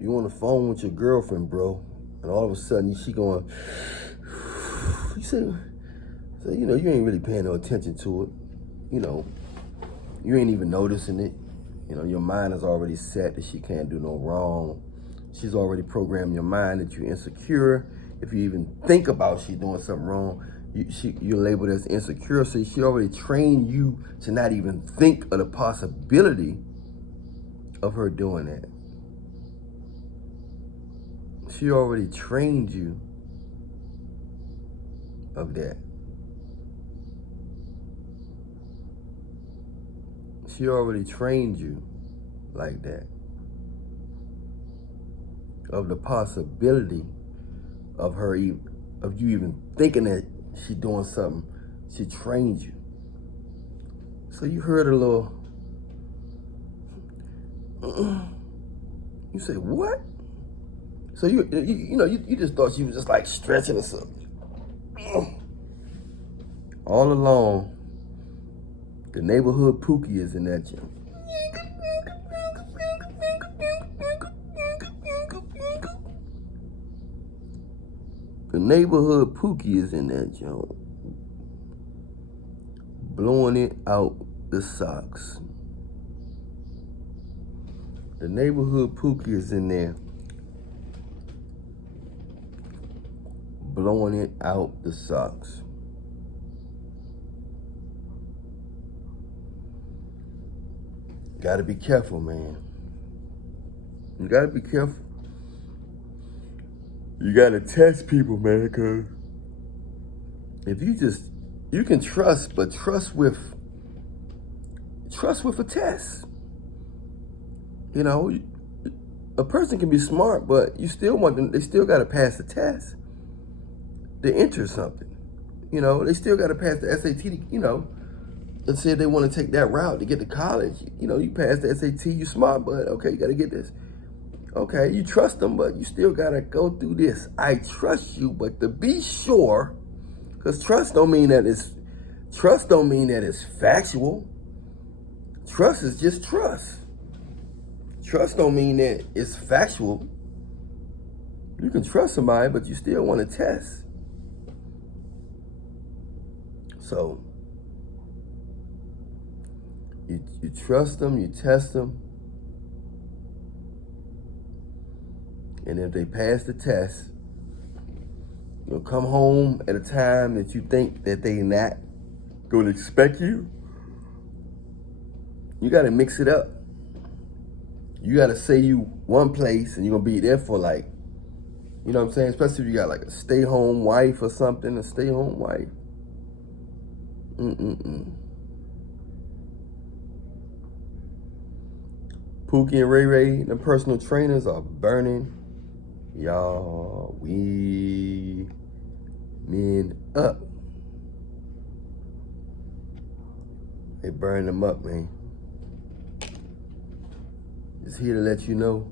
You on the phone with your girlfriend, bro, and all of a sudden she going, you say, you know, you ain't really paying no attention to it. You know, you ain't even noticing it. You know, your mind is already set that she can't do no wrong. She's already programmed your mind that you're insecure. If you even think about she doing something wrong, you're labeled as insecure. So she already trained you to not even think of the possibility of her doing that. She already trained you of that. She already trained you like that. Of the possibility of her, of you even thinking that she doing something. She trained you. So you heard a little, you say, what? So you know, you just thought she was just like stretching or something. All along, the neighborhood Pookie is in that gym. The neighborhood Pookie is in that gym. Blowing it out the socks. The neighborhood Pookie is in there. Blowing it out the socks. Gotta be careful, man. You gotta be careful. You gotta test people, man, because if you can trust, but trust with a test. You know, a person can be smart, but you still want them, they still gotta pass the test to enter something. You know, they still gotta pass the SAT, you know. Let's say they want to take that route to get to college. You know, you pass the SAT, you smart, but okay, you got to get this. Okay, you trust them, but you still got to go through this. I trust you, but to be sure, because trust don't mean that it's factual. Trust is just trust. Trust don't mean that it's factual. You can trust somebody, but you still want to test. So, you trust them, you test them, and if they pass the test, you'll come home at a time that you think that they not gonna expect you. You gotta mix it up. You gotta say you one place and you're gonna be there for like, you know what I'm saying? Especially if you got like a stay-home wife or something, a stay-home wife. Pookie and Ray Ray, the personal trainers, are burning y'all men up. They burn them up, man. Just here to let you know.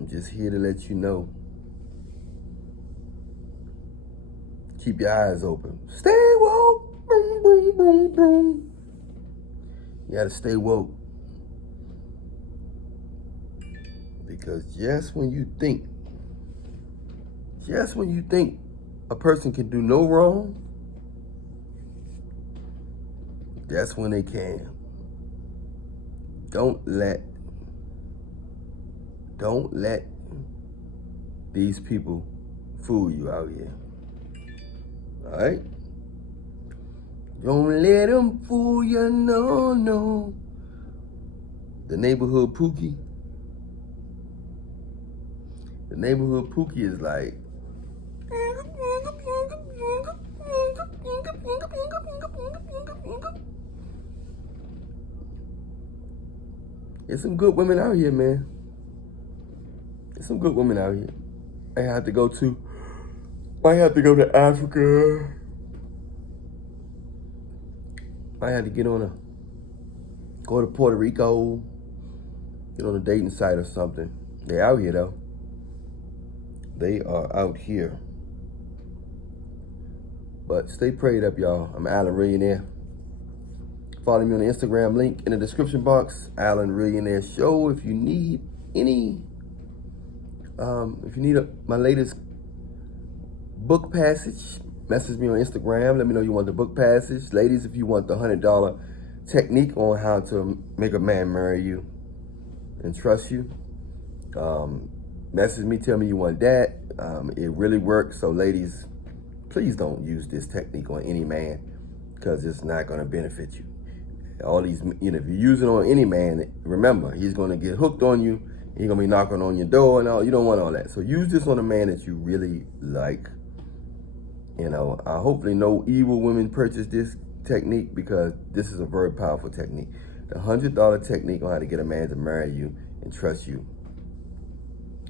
I'm just here to let you know. Keep your eyes open. Stay woke. Boom, boom, boom, boom. You gotta stay woke. Because just when you think a person can do no wrong, that's when they can. Don't let these people fool you out here. All right? Don't let them fool you, no. The neighborhood Pookie. The neighborhood Pookie is like, there's some good women out here, man. There's some good women out here. I have to go to Africa. I had to go to Puerto Rico, get on a dating site or something. They out here though. They are out here. But stay prayed up, y'all. I'm Allan Reallionaire. Follow me on the Instagram link in the description box. Allan Reallionaire Show. If you need any, my latest book passage, message me on Instagram. Let me know you want the book passage. Ladies, if you want the $100 technique on how to make a man marry you and trust you, message me, tell me you want that. It really works. So ladies, please don't use this technique on any man, because it's not going to benefit you. All these, if you use it on any man, remember, he's going to get hooked on you. He's going to be knocking on your door and all. You don't want all that. So use this on a man that you really like. Hopefully no evil women purchase this technique, because this is a very powerful technique. The $100 technique on how to get a man to marry you and trust you.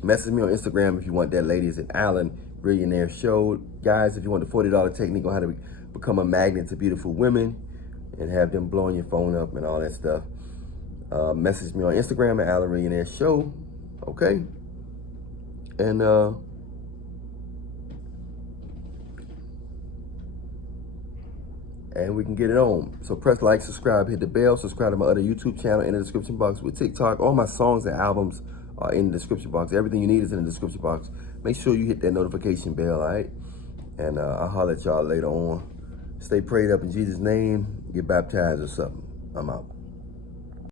Message me on Instagram if you want that, ladies, at Allan Reallionaire Show. Guys, if you want the $40 technique on how to become a magnet to beautiful women and have them blowing your phone up and all that stuff, message me on Instagram at Allan Reallionaire Show. Okay? And we can get it on. So press like, subscribe, hit the bell, subscribe to my other YouTube channel in the description box with TikTok. All my songs and albums are in the description box. Everything you need is in the description box. Make sure you hit that notification bell, all right? And I'll holler at y'all later on. Stay prayed up in Jesus' name. Get baptized or something. I'm out.